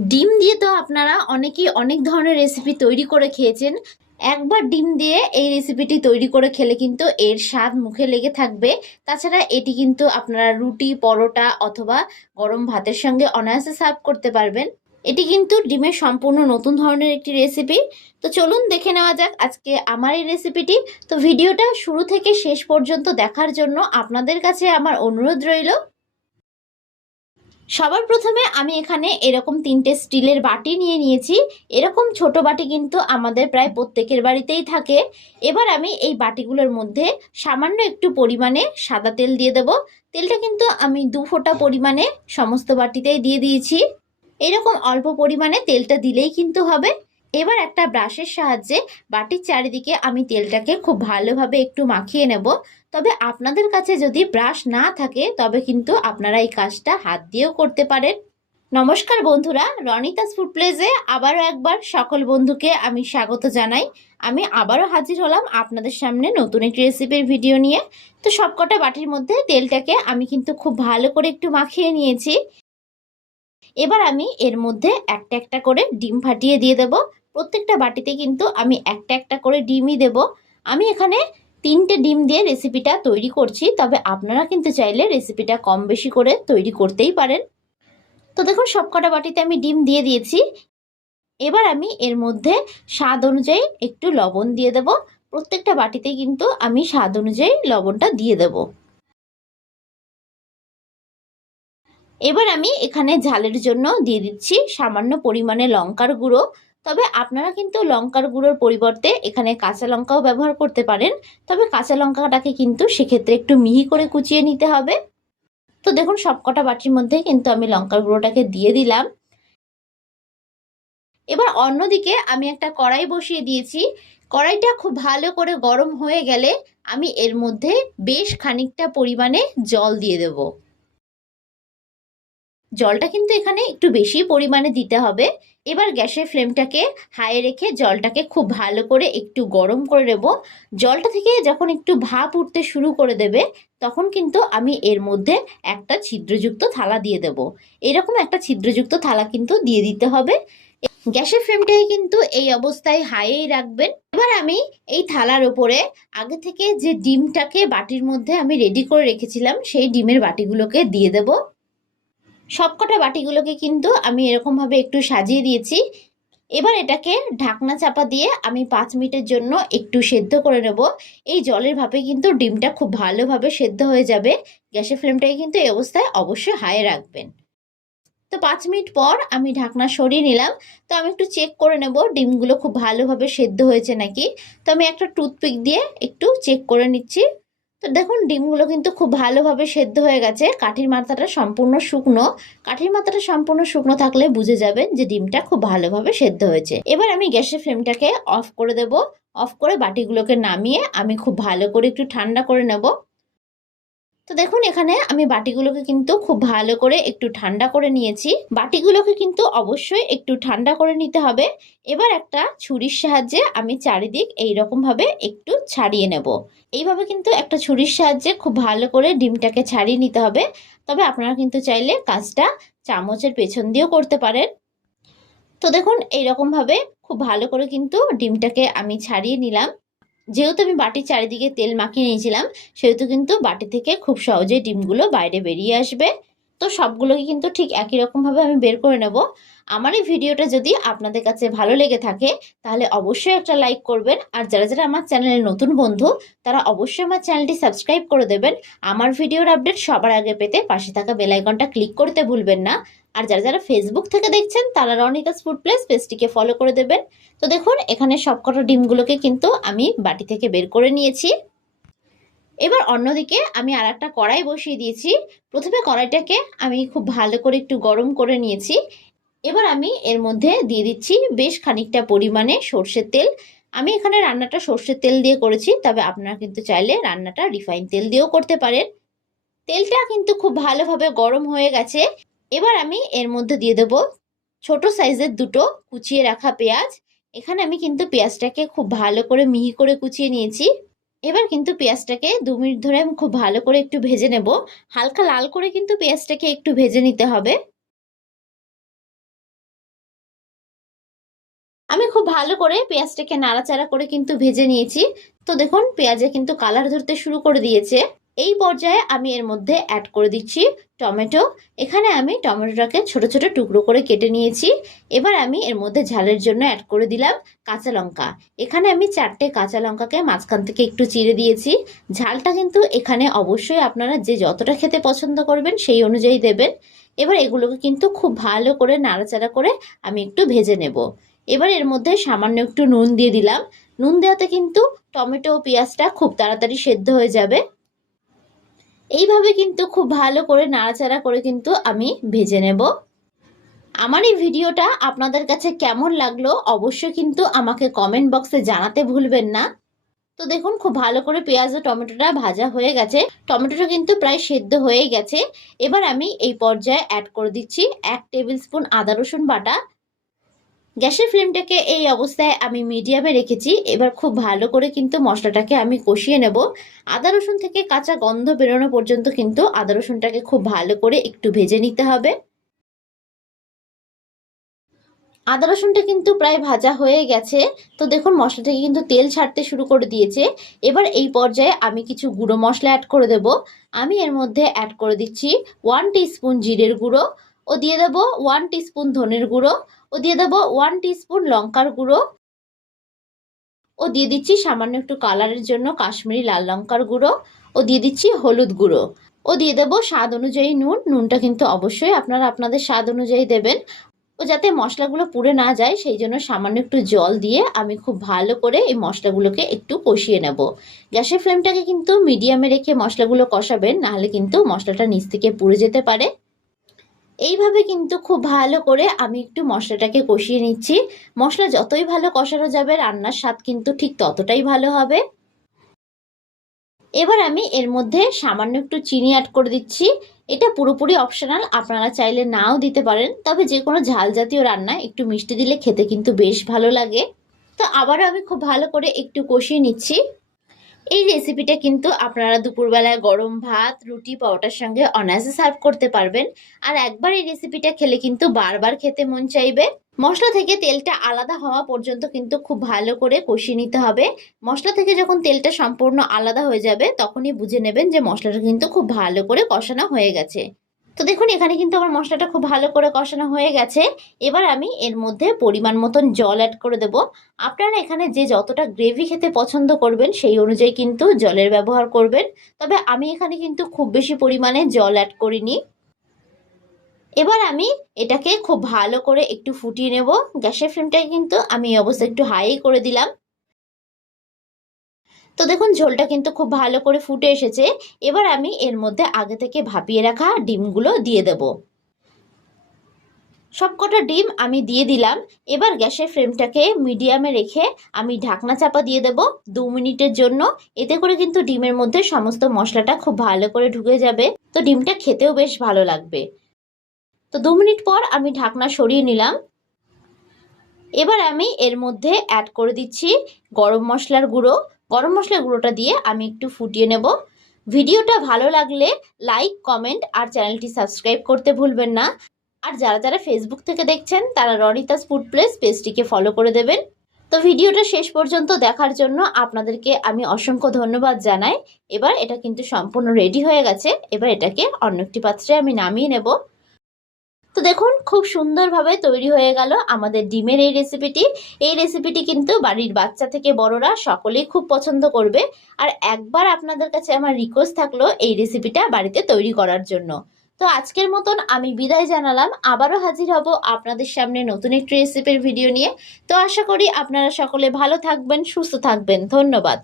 ডিম দিয়ে তো আপনারা অনেকেই অনেক ধরনের রেসিপি তৈরি করে খেয়েছেন। একবার ডিম দিয়ে এই রেসিপিটি তৈরি করে খেলে কিন্তু এর স্বাদ মুখে লেগে থাকবে। তাছাড়া এটি কিন্তু আপনারা রুটি, পরোটা অথবা গরম ভাতের সঙ্গে অনায়াসে সার্ভ করতে পারবেন। এটি কিন্তু ডিমের সম্পূর্ণ নতুন ধরনের একটি রেসিপি। তো চলুন দেখে নেওয়া যাক আজকে আমার এই রেসিপিটি। তো ভিডিওটা শুরু থেকে শেষ পর্যন্ত দেখার জন্য আপনাদের কাছে আমার অনুরোধ রইল। সবার প্রথমে আমি এখানে এরকম 3টে স্টিলের বাটি নিয়ে নিয়েছি। এরকম ছোট বাটি কিন্তু আমাদের প্রায় প্রত্যেকের বাড়িতেই থাকে। এবার আমি এই বাটিগুলোর মধ্যে সামান্য একটু পরিমাণে সাদা তেল দিয়ে দেব। তেলটা কিন্তু আমি 2 ফোঁটা পরিমাণে সমস্ত বাটিতেই দিয়ে দিয়েছি। এরকম অল্প পরিমাণে তেলটা দিলেই কিন্তু হবে। এবার একটা ব্রাশের সাহায্যে বাটির চারিদিকে আমি তেলটাকে খুব ভালোভাবে একটু মাখিয়ে নেব। তবে আপনাদের কাছে যদি ব্রাশ না থাকে তবে কিন্তু আপনারা এই কাজটা হাত দিয়েও করতে পারেন। নমস্কার বন্ধুরা, রনিতাস ফুড প্লেসে আবারও একবার সকল বন্ধুকে আমি স্বাগত জানাই। আমি আবারও হাজির হলাম আপনাদের সামনে নতুন একটি রেসিপির ভিডিও নিয়ে। তো সবকটা বাটির মধ্যে তেলটাকে আমি কিন্তু খুব ভালো করে একটু মাখিয়ে নিয়েছি। এবার আমি এর মধ্যে একটা একটা করে ডিম ফাটিয়ে দিয়ে দেব। প্রত্যেকটা বাটিতে কিন্তু আমি একটা একটা করে ডিমই দেব। আমি এখানে 3টে ডিম দিয়ে রেসিপিটা তৈরি করছি, তবে আপনারা কিন্তু চাইলে রেসিপিটা কম বেশি করে তৈরি করতেই পারেন। তো দেখুন সবকটা বাটিতে আমি ডিম দিয়ে দিয়েছি। এবার আমি এর মধ্যে স্বাদ অনুযায়ী একটু লবণ দিয়ে দেব। প্রত্যেকটা বাটিতে কিন্তু আমি স্বাদ অনুযায়ী লবণটা দিয়ে দেব। এবার আমি এখানে ঝালের জন্য দিয়ে দিচ্ছি সামান্য পরিমাণে লঙ্কার গুঁড়ো। তবে আপনারা কিন্তু লঙ্কার গুঁড়োর পরিবর্তে এখানে কাঁচা লঙ্কাও ব্যবহার করতে পারেন। তবে কাঁচা লঙ্কাটাকে কিন্তু সেক্ষেত্রে একটু মিহি করে কুচিয়ে নিতে হবে। তো দেখুন সবকটা বাটির মধ্যে কিন্তু আমি লঙ্কার গুঁড়োটাকে দিয়ে দিলাম। এবার অন্যদিকে আমি একটা কড়াই বসিয়ে দিয়েছি। কড়াইটা খুব ভালো করে গরম হয়ে গেলে আমি এর মধ্যে বেশ খানিকটা পরিমাণে জল দিয়ে দেবো। জলটা কিন্তু এখানে একটু বেশি পরিমাণে দিতে হবে। এবার গ্যাসের ফ্লেমটাকে হাই রেখে জলটাকে খুব ভালো করে একটু গরম করে নেব। জলটা থেকে যখন একটু ভাপ উঠতে শুরু করে দেবে তখন কিন্তু আমি এর মধ্যে একটা ছিদ্রযুক্ত থালা দিয়ে দেব। এরকম একটা ছিদ্রযুক্ত থালা কিন্তু দিয়ে দিতে হবে। গ্যাসের ফ্লেমটাকে কিন্তু এই অবস্থায় হাইয়েই রাখবেন। এবার আমি এই থালার উপরে আগে থেকে যে ডিমটাকে বাটির মধ্যে আমি রেডি করে রেখেছিলাম সেই ডিমের বাটিগুলোকে দিয়ে দেব। সবকটা বাটিগুলোকে কিন্তু আমি এরকমভাবে একটু সাজিয়ে দিয়েছি। এবার এটাকে ঢাকনা চাপা দিয়ে আমি 5 মিনিটের জন্য একটু সেদ্ধ করে নেব। এই জলের ভাপে কিন্তু ডিমটা খুব ভালোভাবে সেদ্ধ হয়ে যাবে। গ্যাসের ফ্লেমটাকে কিন্তু এই অবস্থায় অবশ্যই হাই রাখবেন। তো 5 মিনিট পর আমি ঢাকনা সরিয়ে নিলাম। তো আমি একটু চেক করে নেব ডিমগুলো খুব ভালোভাবে সেদ্ধ হয়েছে নাকি। তো আমি একটা টুথপিক দিয়ে একটু চেক করে নিচ্ছি। তো দেখুন ডিমগুলো কিন্তু খুব ভালোভাবে সেদ্ধ হয়ে গেছে। কাঠির মাথাটা সম্পূর্ণ শুকনো। কাঠির মাথাটা সম্পূর্ণ শুকনো থাকলে বুঝে যাবেন যে ডিমটা খুব ভালোভাবে সেদ্ধ হয়েছে। এবার আমি গ্যাসের ফ্লেমটাকে অফ করে দেব। অফ করে বাটিগুলোকে নামিয়ে আমি খুব ভালো করে একটু ঠান্ডা করে নেব। তো দেখুন এখানে আমি বাটিগুলোকে কিন্তু খুব ভালো করে একটু ঠান্ডা করে নিয়েছি। বাটিগুলোকে কিন্তু অবশ্যই একটু ঠান্ডা করে নিতে হবে। এবার একটা ছুরির সাহায্যে আমি চারিদিক এইরকম ভাবে একটু ছাড়িয়ে নেব। এইভাবে কিন্তু একটা ছুরির সাহায্যে খুব ভালো করে ডিমটাকে ছাড়িয়ে নিতে হবে। তবে আপনারা কিন্তু চাইলে কাজটা চামচের পেছন দিয়েও করতে পারেন। তো দেখুন এইরকম ভাবে খুব ভালো করে কিন্তু ডিমটাকে আমি ছাড়িয়ে নিলাম। যেহেতু আমি বাটির চারিদিকে তেল মাখিয়ে নিয়েছিলাম সেহেতু কিন্তু বাটি থেকে খুব সহজেই ডিমগুলো বাইরে বেরিয়ে আসবে। তো সবগুলোকে কিন্তু ঠিক একই রকমভাবে আমি বের করে নেব। আমার এই ভিডিওটা যদি আপনাদের কাছে ভালো লেগে থাকে তাহলে অবশ্যই একটা লাইক করবেন। আর যারা যারা আমার চ্যানেলের নতুন বন্ধু তারা অবশ্যই আমার চ্যানেলটি সাবস্ক্রাইব করে দেবেন। আমার ভিডিওর আপডেট সবার আগে পেতে পাশে থাকা বেল আইকনটা ক্লিক করতে ভুলবেন না। আর যারা যারা ফেসবুক থেকে দেখছেন তারা রনিতাস ফুড প্লেস পেজটিকে ফলো করে দেবেন। তো দেখুন এখানে সবকটা ডিমগুলোকে কিন্তু আমি বাটি থেকে বের করে নিয়েছি। এবার অন্যদিকে আমি আর একটা কড়াই বসিয়ে দিয়েছি। প্রথমে কড়াইটাকে আমি খুব ভালো করে একটু গরম করে নিয়েছি। এবার আমি এর মধ্যে দিয়ে দিচ্ছি বেশ খানিকটা পরিমাণে সর্ষের তেল। আমি এখানে রান্নাটা সর্ষের তেল দিয়ে করেছি, তবে আপনারা কিন্তু চাইলে রান্নাটা রিফাইন তেল দিয়েও করতে পারেন। তেলটা কিন্তু খুব ভালোভাবে গরম হয়ে গেছে। এবার আমি এর মধ্যে দিয়ে দেবো ছোট সাইজের 2টো কুচিয়ে রাখা পেঁয়াজ। এখানে আমি কিন্তু পেঁয়াজটাকে খুব ভালো করে মিহি করে কুচিয়ে নিয়েছি। এবার কিন্তু পেঁয়াজটাকে 2 মিনিট ধরে আমি খুব ভালো করে একটু ভেজে নেব। হালকা লাল করে কিন্তু পেঁয়াজটাকে একটু ভেজে নিতে হবে। আমি খুব ভালো করে পেঁয়াজটাকে নাড়াচাড়া করে কিন্তু ভেজে নিয়েছি। তো দেখুন পেঁয়াজে কিন্তু কালার ধরতে শুরু করে দিয়েছে। এই পর্যায়ে আমি এর মধ্যে অ্যাড করে দিচ্ছি টমেটো। এখানে আমি টমেটোটাকে ছোট ছোট টুকরো করে কেটে নিয়েছি। এবার আমি এর মধ্যে ঝালের জন্য অ্যাড করে দিলাম কাঁচা লঙ্কা। এখানে আমি 4টে কাঁচা লঙ্কাকে মাঝখান থেকে একটু চিড়ে দিয়েছি। ঝালটা কিন্তু এখানে অবশ্যই আপনারা যে যতটা খেতে পছন্দ করবেন সেই অনুযায়ী দেবেন। এবার এগুলোকে কিন্তু খুব ভালো করে নাড়াচাড়া করে আমি একটু ভেজে নেব। এবার এর মধ্যে সামান্য একটু নুন দিয়ে দিলাম। নুন দেওয়াতে কিন্তু টমেটো ও পেঁয়াজটা খুব তাড়াতাড়ি সেদ্ধ হয়ে যাবে। এইভাবে কিন্তু খুব ভালো করে নাড়াচাড়া করে কিন্তু আমি ভেজে নেব। আমার এই ভিডিওটা আপনাদের কাছে কেমন লাগলো অবশ্যই কিন্তু আমাকে কমেন্ট বক্সে জানাতে ভুলবেন না। তো দেখুন খুব ভালো করে পেঁয়াজ ও টমেটোটা ভাজা হয়ে গেছে। টমেটোটা কিন্তু প্রায় সেদ্ধ হয়ে গেছে। এবার আমি এই পর্যায়ে অ্যাড করে দিচ্ছি 1 টেবিল স্পুন আদা রসুন বাটা। গ্যাসের ফ্লেমটাকে এই অবস্থায় আমি মিডিয়ামে রেখেছি। এবার খুব ভালো করে কিন্তু মশলাটাকে আমি কষিয়ে নেব। আদা রসুন থেকে কাঁচা গন্ধ বেরোনো পর্যন্ত কিন্তু আদা রসুনটাকে খুব ভালো করে একটু ভেজে নিতে হবে। আদা রসুনটা কিন্তু প্রায় ভাজা হয়ে গেছে। তো দেখুন মশলা থেকে কিন্তু তেল ছাড়তে শুরু করে দিয়েছে। এবার এই পর্যায়ে আমি কিছু গুঁড়ো মশলা অ্যাড করে দেব। আমি এর মধ্যে অ্যাড করে দিচ্ছি 1 টিস্পুন জিরের গুঁড়ো, ও দিয়ে দেব 1 টিস্পুন ধনের গুঁড়ো, ও দিয়ে দেব 1 টিস্পুন লঙ্কার গুঁড়ো, ও দিয়ে দিচ্ছি সামান্য একটু কালারের জন্য কাশ্মীরি লাল লঙ্কার গুঁড়ো, ও দিয়ে দিচ্ছি হলুদ গুঁড়ো, ও দিয়ে দেব স্বাদ অনুযায়ী নুন। নুনটা কিন্তু অবশ্যই আপনারা আপনাদের স্বাদ অনুযায়ী দেবেন। ও যাতে মশলাগুলো পুড়ে না যায় সেই জন্য সামান্য একটু জল দিয়ে আমি খুব ভালো করে এই মশলাগুলোকে একটু কষিয়ে নেব। গ্যাসের ফ্লেমটাকে কিন্তু মিডিয়ামে রেখে মশলাগুলো কষাবেন, নাহলে কিন্তু মশলাটা নিচ থেকে পুড়ে যেতে পারে। এইভাবে কিন্তু খুব ভালো করে আমি একটু মশলাটাকে কষিয়ে নিচ্ছি। মশলা যতই ভালো কষানো যাবে রান্নার স্বাদ কিন্তু ঠিক ততটাই ভালো হবে। এবার আমি এর মধ্যে সামান্য একটু চিনি অ্যাড করে দিচ্ছি। এটা পুরোপুরি অপশনাল, আপনারা চাইলে নাও দিতে পারেন। তবে যে কোনো ঝাল জাতীয় রান্নায় একটু মিষ্টি দিলে খেতে কিন্তু বেশ ভালো লাগে। তো আবারও আমি খুব ভালো করে একটু কষিয়ে নিচ্ছি। এই রেসিপিটা কিন্তু আপনারা দুপুরবেলায় গরম ভাত, রুটি, পরোটার সঙ্গে অনায়াসে সার্ভ করতে পারবেন। আর একবার এই রেসিপিটা খেলে কিন্তু বারবার খেতে মন চাইবে। মশলা থেকে তেলটা আলাদা হওয়া পর্যন্ত কিন্তু খুব ভালো করে কষিয়ে নিতে হবে। মশলা থেকে যখন তেলটা সম্পূর্ণ আলাদা হয়ে যাবে তখনই বুঝে নেবেন যে মশলাটা কিন্তু খুব ভালো করে কষানো হয়ে গেছে। তো দেখুন এখানে কিন্তু আমার মশলাটা খুব ভালো করে কষানো হয়ে গেছে। এবার আমি এর মধ্যে পরিমাণ মতন জল অ্যাড করে দেব। আপনারা এখানে যে যতটা গ্রেভি খেতে পছন্দ করবেন সেই অনুযায়ী কিন্তু জলের ব্যবহার করবেন। তবে আমি এখানে কিন্তু খুব বেশি পরিমাণে জল অ্যাড করিনি। এবার আমি এটাকে খুব ভালো করে একটু ফুটিয়ে নেব। গ্যাসের ফ্লেমটাকে কিন্তু আমি এই অবস্থায় একটু হাই করে দিলাম। তো দেখুন ঝোলটা কিন্তু খুব ভালো করে ফুটে এসেছে। এবার আমি এর মধ্যে আগে থেকে ভাপিয়ে রাখা ডিমগুলো দিয়ে দেব। সবকটা ডিম আমি দিয়ে দিলাম। এবার গ্যাসের ফ্লেমটাকে মিডিয়ামে রেখে আমি ঢাকনা চাপা দিয়ে দেব 2 মিনিটের জন্য। এতে করে কিন্তু ডিমের মধ্যে সমস্ত মশলাটা খুব ভালো করে ঢুকে যাবে। তো ডিমটা খেতেও বেশ ভালো লাগবে। তো 2 মিনিট পর আমি ঢাকনা সরিয়ে নিলাম। এবার আমি এর মধ্যে অ্যাড করে দিচ্ছি গরম মশলার গুঁড়ো। গরম মশলার গুঁড়োটা দিয়ে আমি একটু ফুটিয়ে নেব। ভিডিওটা ভালো লাগলে লাইক, কমেন্ট আর চ্যানেলটি সাবস্ক্রাইব করতে ভুলবেন না। আর যারা যারা ফেসবুক থেকে দেখছেন তারা রনিতাস ফুড প্লেস পেজটিকে ফলো করে দেবেন। তো ভিডিওটা শেষ পর্যন্ত দেখার জন্য আপনাদেরকে আমি অসংখ্য ধন্যবাদ জানাই। এবার এটা কিন্তু সম্পূর্ণ রেডি হয়ে গেছে। এবার এটাকে অন্য একটি পাত্রে আমি নামিয়ে নেব। তো দেখুন খুব সুন্দরভাবে তৈরি হয়ে গেল আমাদের ডিমের এই রেসিপিটি। এই রেসিপিটি কিন্তু বাড়ির বাচ্চা থেকে বড়রা সকলেই খুব পছন্দ করবে। আর একবার আপনাদের কাছে আমার রিকোয়েস্ট থাকলো এই রেসিপিটা বাড়িতে তৈরি করার জন্য। তো আজকের মতন আমি বিদায় জানালাম। আবারও হাজির হব আপনাদের সামনে নতুন একটি রেসিপির ভিডিও নিয়ে। তো আশা করি আপনারা সকলে ভালো থাকবেন, সুস্থ থাকবেন। ধন্যবাদ।